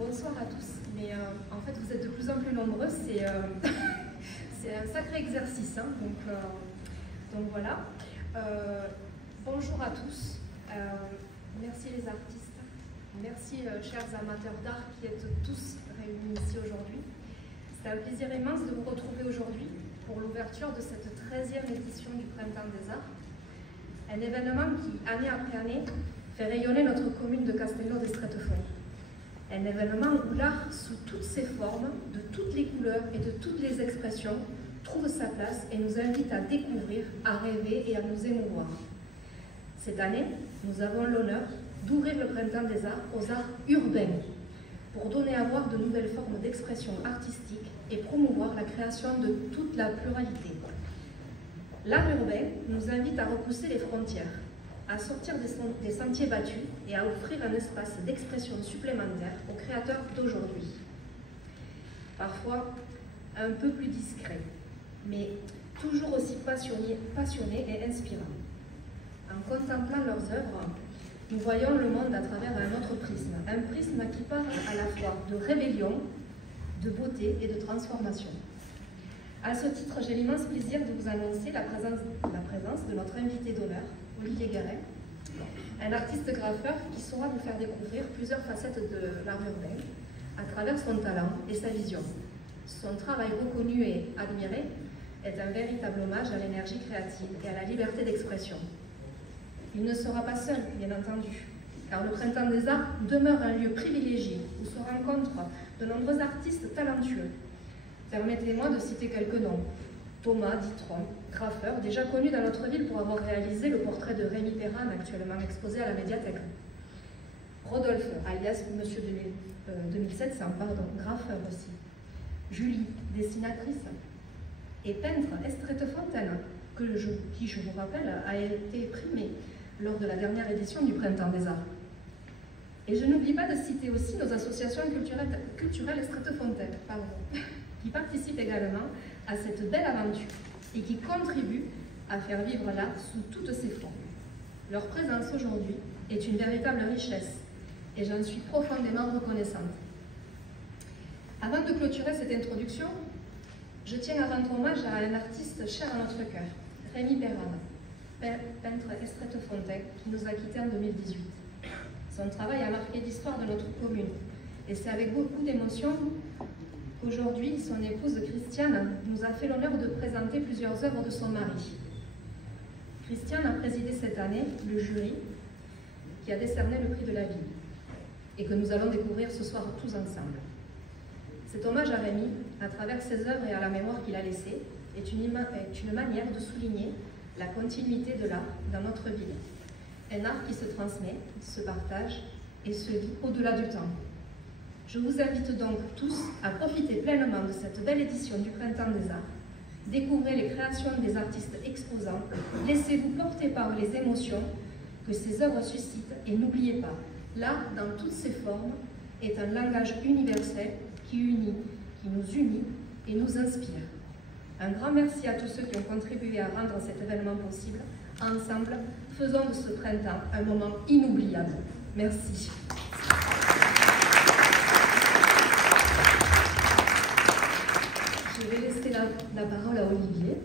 Bonsoir à tous. Mais en fait, vous êtes de plus en plus nombreux. C'est un sacré exercice. Hein, donc voilà. Bonjour à tous. Merci les artistes. Merci chers amateurs d'art qui êtes tous réunis ici aujourd'hui. C'est un plaisir immense de vous retrouver aujourd'hui pour l'ouverture de cette 13e édition du Printemps des Arts. Un événement qui, année après année, fait rayonner notre commune de Castelnau-d'Estrettefond. Un événement où l'art, sous toutes ses formes, de toutes les couleurs et de toutes les expressions, trouve sa place et nous invite à découvrir, à rêver et à nous émouvoir. Cette année, nous avons l'honneur d'ouvrir le Printemps des Arts aux arts urbains, pour donner à voir de nouvelles formes d'expression artistique et promouvoir la création de toute la pluralité. L'art urbain nous invite à repousser les frontières, à sortir des sentiers battus et à offrir un espace d'expression supplémentaire aux créateurs d'aujourd'hui. Parfois un peu plus discret, mais toujours aussi passionnés et inspirants. En contemplant leurs œuvres, nous voyons le monde à travers un autre prisme, un prisme qui parle à la fois de rébellion, de beauté et de transformation. À ce titre, j'ai l'immense plaisir de vous annoncer la présence de notre invité d'honneur, Olivier Guéret, un artiste graffeur qui saura vous faire découvrir plusieurs facettes de l'art urbain à travers son talent et sa vision. Son travail reconnu et admiré est un véritable hommage à l'énergie créative et à la liberté d'expression. Il ne sera pas seul, bien entendu, car le Printemps des Arts demeure un lieu privilégié où se rencontrent de nombreux artistes talentueux. Permettez-moi de citer quelques noms. Thomas Ditron, graffeur, déjà connu dans notre ville pour avoir réalisé le portrait de Rémi Perrin, actuellement exposé à la médiathèque. Rodolphe, alias Monsieur 2700, graffeur aussi. Julie, dessinatrice. Et peintre Estretteffontaine, qui, je vous rappelle, a été primée lors de la dernière édition du Printemps des Arts. Et je n'oublie pas de citer aussi nos associations culturelles Estretteffontaine, qui participent également à cette belle aventure et qui contribuent à faire vivre l'art sous toutes ses formes. Leur présence aujourd'hui est une véritable richesse et j'en suis profondément reconnaissante. Avant de clôturer cette introduction, je tiens à rendre hommage à un artiste cher à notre cœur, Rémi Perrin, peintre Estretteffontais qui nous a quittés en 2018. Son travail a marqué l'histoire de notre commune et c'est avec beaucoup d'émotion qu'aujourd'hui, son épouse Christiane nous a fait l'honneur de présenter plusieurs œuvres de son mari. Christiane a présidé cette année le jury qui a décerné le prix de la ville et que nous allons découvrir ce soir tous ensemble. Cet hommage à Rémi, à travers ses œuvres et à la mémoire qu'il a laissée, est une manière de souligner la continuité de l'art dans notre ville. Un art qui se transmet, se partage et se vit au-delà du temps. Je vous invite donc tous à profiter pleinement de cette belle édition du Printemps des Arts. Découvrez les créations des artistes exposants, laissez-vous porter par les émotions que ces œuvres suscitent et n'oubliez pas, l'art dans toutes ses formes est un langage universel qui nous unit et nous inspire. Un grand merci à tous ceux qui ont contribué à rendre cet événement possible. Ensemble, faisons de ce printemps un moment inoubliable. Merci. Je vais laisser la parole à Olivier.